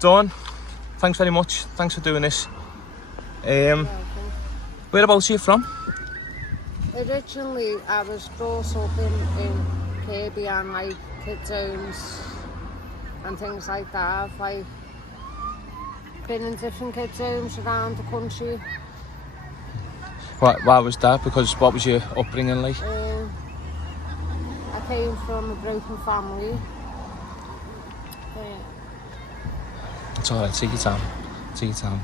Dawn, thanks very much. Thanks for doing this. Whereabouts are you from? Originally, I was brought up in Kirby and like kids' homes and things like that. I've like been in different kids' homes around the country. Why was that? Because what was your upbringing like? I came from a broken family. It's alright, take your time. Take your time.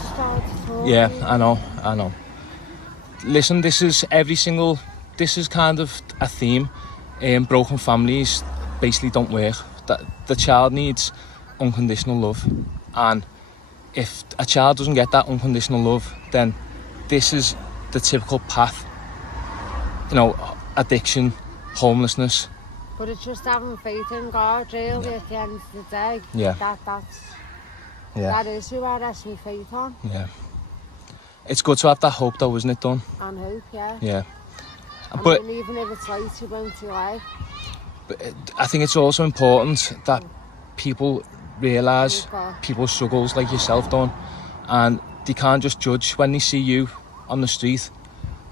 Start to talk. Yeah, I know. Listen, this is kind of a theme. Broken families basically don't work. The child needs unconditional love, and if a child doesn't get that unconditional love, then this is the typical path. You know, addiction, homelessness. But it's just having faith in God, really, at the end of the day. Yeah. That is who I rest my faith on. Yeah. It's good to have that hope though, isn't it, Dawn? And hope, yeah. Yeah. But even if it's late, you won't delay. But I think it's also important that people realise people's struggles like yourself, Dawn, and they can't just judge when they see you on the street.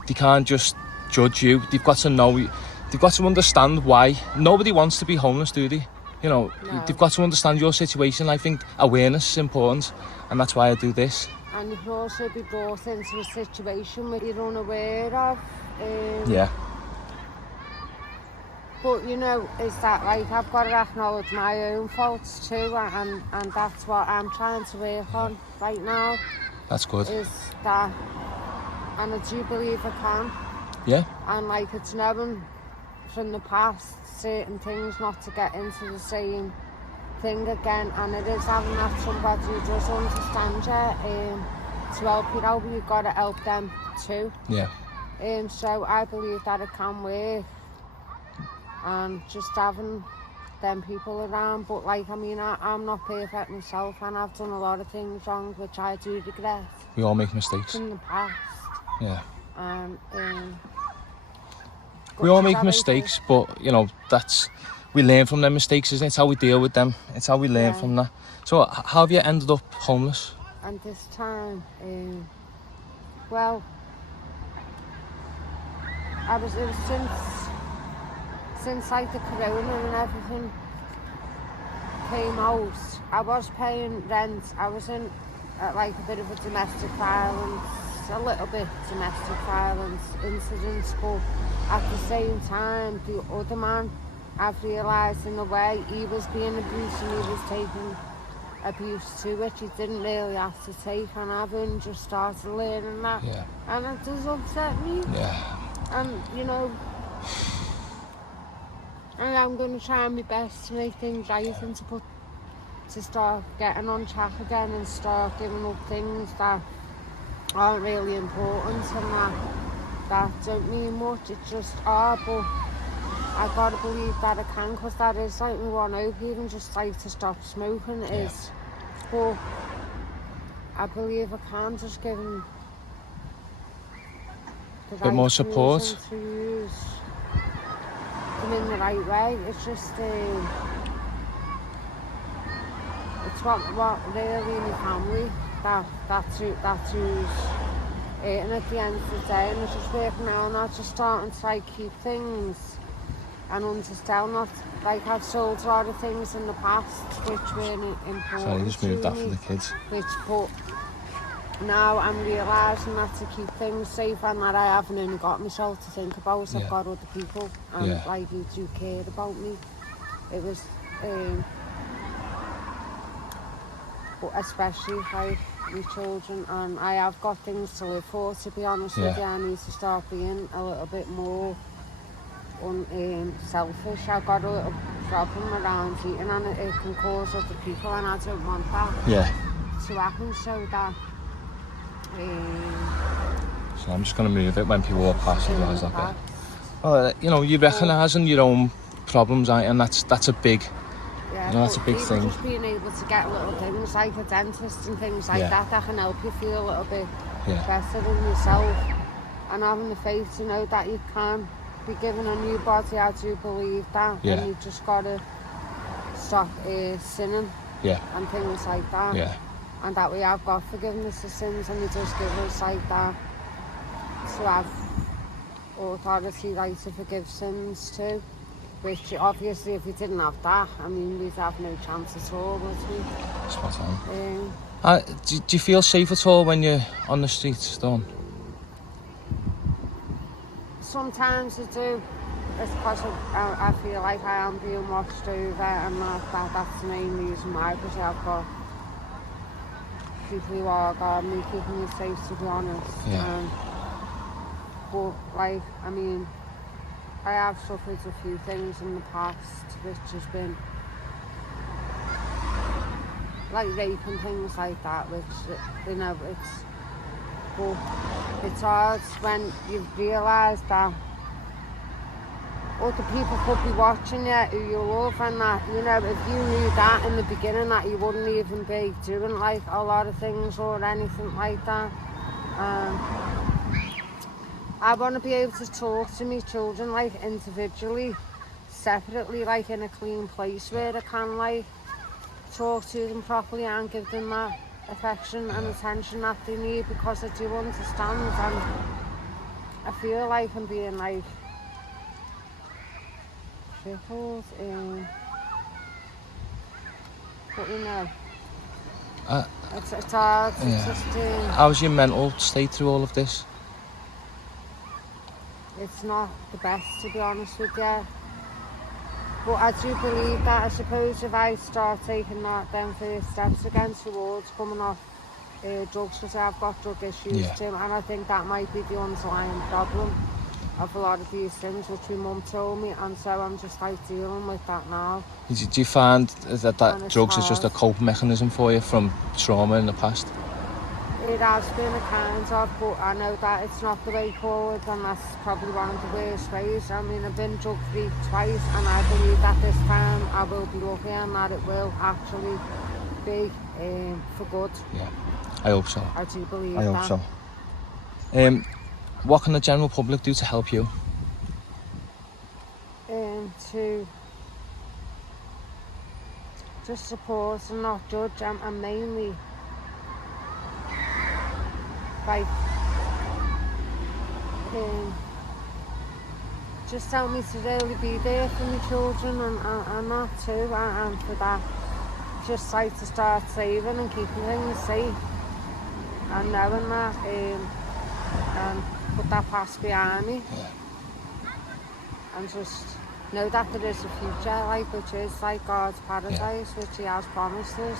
They can't just judge you. They've got to know, they've got to understand why. Nobody wants to be homeless, do they? You know, no. They've got to understand your situation. I think awareness is important, and that's why I do this. And you can also be brought into a situation where you're unaware of. Yeah. But you know, is that like I've got to acknowledge my own faults too, and that's what I'm trying to work on right now. That's good. Is that, and I do believe I can. Yeah. And like it's knowing from the past certain things not to get into the same thing again, and it is having that somebody who does understand you to help you out, but you've got to help them too. Yeah. So I believe that it can work, and just having them people around. But like, I mean, I'm not perfect myself, and I've done a lot of things wrong which I do regret. We all make mistakes. In the past. Yeah. We all make mistakes, but you know, we learn from them mistakes, isn't it? It's how we deal with them. It's how we learn from that. So how have you ended up homeless? And this time, well, it was since like the corona and everything came out, I was paying rent. I was in like a bit of a domestic violence, a little bit domestic violence incidents, but at the same time, the other man, I've realised in a way, he was being abused and he was taking abuse too, which he didn't really have to take, and I've only just started learning that. Yeah. And it does upset me. Yeah. And, you know, and I'm going to try my best to make things right and to start getting on track again and start giving up things that aren't really important and that don't mean much. It's just hard, but I gotta believe that I can, because that is like my one hope, even just like to stop smoking is. But I believe I can, just give them the right more support. to use them in the right way. It's just it's what really in the family that's who's eating at the end of the day, and it's just working out, not just starting to like keep things and understand that, like, I've sold a lot of things in the past which weren't important. Sorry, just moved that for the kids. But now I'm realising that to keep things safe, and that I haven't only got myself to think about, I've got other people and like who do care about me. It was but especially like my children, and I have got things to live for, to be honest with you. I need to start being a little bit more selfish. I've got a little problem around eating, and it can cause other people, and I don't want that to happen, so that so I'm just going to move it when people walk past and realise that bit. Well, you know, you're recognising your own problems, aren't you? And that's a big that's a big thing. Just being able to get little things like a dentist and things like that can help you feel a little bit better in yourself, and having the faith to know that you can be given a new body. I do believe that, and you just gotta stop sinning Yeah. and things like that. Yeah. And that we have got forgiveness of sins, and He does give us like that to have authority, like to forgive sins too. Which obviously, if we didn't have that, I mean, we'd have no chance at all, would we? Spot on. Do you feel safe at all when you're on the streets, Dawn? Sometimes I do. It's because I feel like I am being watched over, and that's the main reason why, because I've got people who are guarding me, keeping me safe, to be honest. Yeah. But, like, I mean, I have suffered a few things in the past, which has been like rape and things like that, which, you know, it's hard when you realise that other people could be watching you who you love, and that, you know, if you knew that in the beginning, that you wouldn't even be doing like a lot of things or anything like that. I want to be able to talk to my children like individually, separately, like in a clean place where I can like talk to them properly and give them that affection and attention that they need, because I do understand, and I feel like I'm being like crippled, but you know, it's hard. Yeah. It's just How's your mental state through all of this? it's not the best, to be honest with you. But I do believe that, I suppose, if I start taking them first steps again towards coming off drugs, because I've got drug issues too, and I think that might be the underlying problem of a lot of these things, which my mum told me, and so I'm just like dealing with that now. Do you find that drugs is just a coping mechanism for you from trauma in the past? It has been a kind of, but I know that it's not the way forward, and that's probably one of the worst ways. I mean, I've been drug free twice, and I believe that this time I will be lucky, and that it will actually be for good. Yeah, I hope so. I do believe I that. hope so. What can the general public do to help you? To just support and not judge, and mainly like just help me to really be there for my children, and that too, and for that, just like to start saving and keeping things safe, and knowing that, and put that past behind me, and just know that there is a future, like, which is like God's paradise, which He has promised us.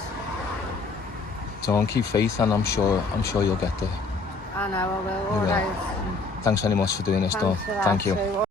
Don't keep faith, and I'm sure you'll get there. I know I will. All right. Thanks very much for doing this, Dawn. Thanks for that Thank you. too.